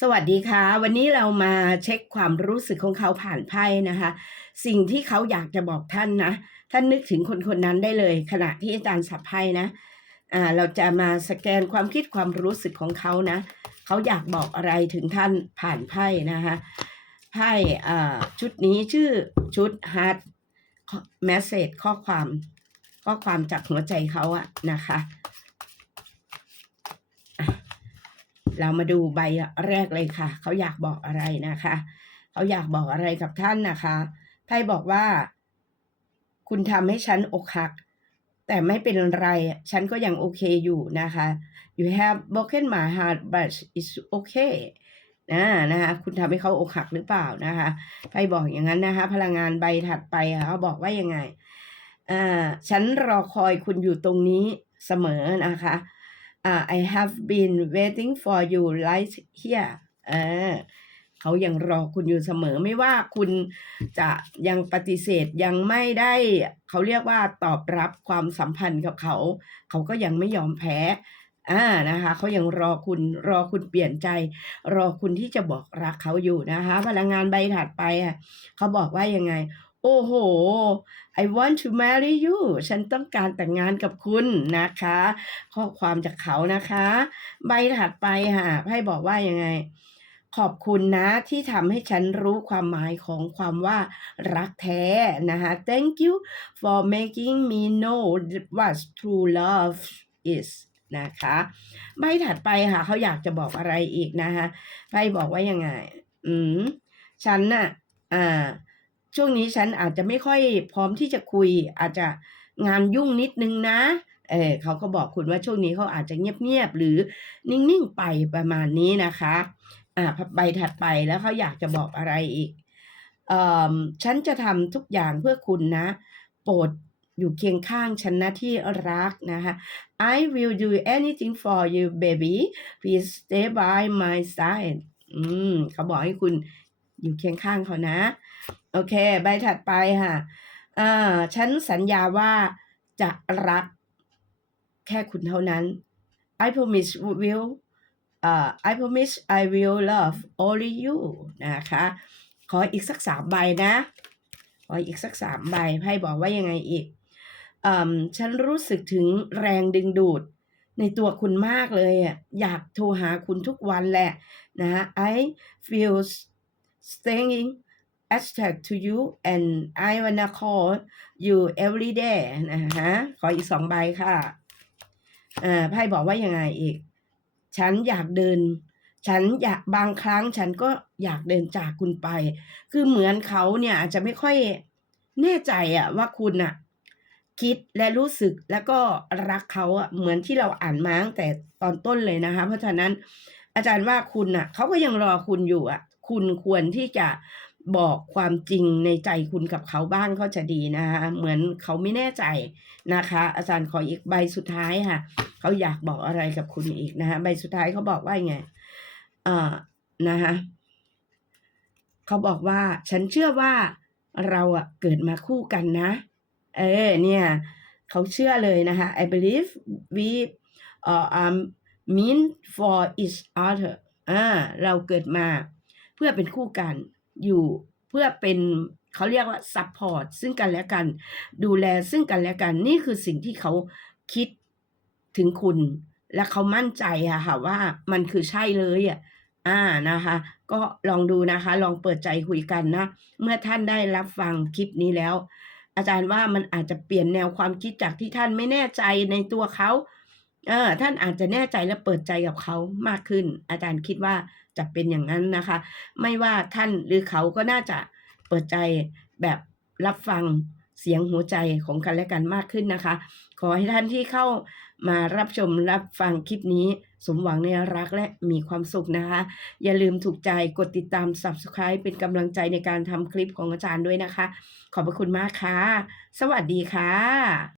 สวัสดีค่ะ วันนี้เรามาเช็คความรู้สึกของเขาผ่านไพ่นะคะ สิ่งที่เขาอยากจะบอกท่านนะท่านนึกถึงคนคนนั้นได้เลย ขณะที่อาจารย์สับไพ่นะอ่าเราจะมาสแกนความคิดความรู้สึกของเขานะเขาอยากบอกอะไรถึงท่านผ่านไพ่นะคะไพ่อ่าชุดนี้ชื่อชุด Heart Message ข้อความ ข้อความจากหัวใจเขาอะนะคะ เรามาดูใบแรกเลยค่ะ เขาอยากบอกอะไรนะคะ เขาอยากบอกอะไรกับท่านนะคะไพ่บอกว่า คุณทำให้ฉันอกหัก แต่ไม่เป็นไร ฉันก็ยังโอเคอยู่นะคะ you have broken my heart but it's okay นะนะคะคุณทำให้เขาอกหักหรือเปล่านะคะไพ่บอกอย่างนั้นนะคะ พลังงานใบถัดไปเขาบอกว่ายังไงอ่าฉันรอคอยคุณอยู่ตรงนี้เสมอนะคะ อ่า I have been waiting for you right here เออเขายังรอคุณอยู่เสมอไม่ว่าคุณจะยังปฏิเสธยังไม่ได้ เขาเรียกว่าตอบรับความสัมพันธ์กับเขา เขาก็ยังไม่ยอมแพ้อ่านะคะเขายังรอคุณรอคุณเปลี่ยนใจ รอคุณที่จะบอกรักเขาอยู่นะคะพลังงานใบถัดไปอะเขาบอกว่ายังไง โอ้โห I want to marry you ฉันต้องการแต่งงานกับคุณนะคะ ข้อความจากเขานะคะ ใบถัดไปค่ะไพ่บอกว่ายังไง ขอบคุณนะที่ทำให้ฉันรู้ความหมายของความว่ารักแท้นะคะ Thank you for making me know what true love is นะคะ ใบถัดไปค่ะ เขาอยากจะบอกอะไรอีกนะคะไพ่บอกว่ายังไง อืม ฉันน่ะ อ่า ช่วงนี้ฉันอาจจะไม่ค่อยพร้อมที่จะคุย อาจจะงานยุ่งนิดนึงนะเออเขาก็บอกคุณว่าช่วงนี้เขาอาจจะเงียบๆหรือนิ่งๆไปประมาณนี้นะคะอ่าใบถัดไปแล้วเขาอยากจะบอกอะไรอีกเอ่อฉันจะทำทุกอย่างเพื่อคุณนะ โปรดอยู่เคียงข้างฉันนะที่รักนะคะ I will do anything for you baby please stay by my side อืมเขาบอกให้คุณ อยู่เคียงข้างเขานะ โอเค ใบถัดไปค่ะอ่าฉันสัญญาว่าจะรักแค่คุณเท่านั้น I promise will อ่า I promise I will love only you นะคะ ขออีกสักสามใบนะ ขออีกสักสามใบไพ่บอกว่ายังไงอีกอฉันรู้สึกถึงแรงดึงดูดในตัวคุณมากเลยอะอยากโทรหาคุณทุกวันแหละนะ I feel staying attached to you and I wanna call you every day นะคะขออีกสองใบค่ะอ่าไพ่บอกว่ายังไงอีก ฉันอยากเดิน ฉันอยากบางครั้งฉันก็อยากเดินจากคุณไป คือเหมือนเขาเนี่ยอาจจะไม่ค่อยแน่ใจอะว่าคุณอะคิดและรู้สึกแล้วก็รักเขาอะเหมือนที่เราอ่านมาตั้งแต่ตอนต้นเลยนะคะ เพราะฉะนั้นอาจารย์ว่าคุณอะเขาก็ยังรอคุณอยู่อะ คุณควรที่จะบอกความจริงในใจคุณกับเขาบ้างก็จะดีนะคะเหมือนเขาไม่แน่ใจนะคะ อาจารย์ขออีกใบสุดท้ายค่ะ เขาอยากบอกอะไรกับคุณอีกนะคะใบสุดท้ายเขาบอกว่าไงเอ่านะคะเขาบอกว่าฉันเชื่อว่าเราอะเกิดมาคู่กันนะ เออเนี่ยเขาเชื่อเลยนะคะ I believe we uh, are meant for each other อ่าเราเกิดมา พื่อเป็นคู่กันอยู่เพื่อเป็นเขาเรียกว่า support ซึ่งกันและกัน ดูแลซึ่งกันและกัน นี่คือสิ่งที่เขาคิดถึงคุณ และเขามั่นใจอะค่ะว่ามันคือใช่เลยอะอ่านะคะ ก็ลองดูนะคะ ลองเปิดใจคุยกันนะ เมื่อท่านได้รับฟังคลิปนี้แล้ว อาจารย์ว่ามันอาจจะเปลี่ยนแนวความคิดจากที่ท่านไม่แน่ใจในตัวเขา เออท่านอาจจะแน่ใจและเปิดใจกับเขามากขึ้น อาจารย์คิดว่าจะเป็นอย่างนั้นนะคะ ไม่ว่าท่านหรือเขาก็น่าจะเปิดใจแบบรับฟังเสียงหัวใจของกันและกันมากขึ้นนะคะ ขอให้ท่านที่เข้ามารับชมรับฟังคลิปนี้ สมหวังในรักและมีความสุขนะคะ อย่าลืมถูกใจกดติดตาม Subscribe เป็นกำลังใจในการทำคลิปของอาจารย์ด้วยนะคะ ขอบพระคุณมากค่ะ สวัสดีค่ะ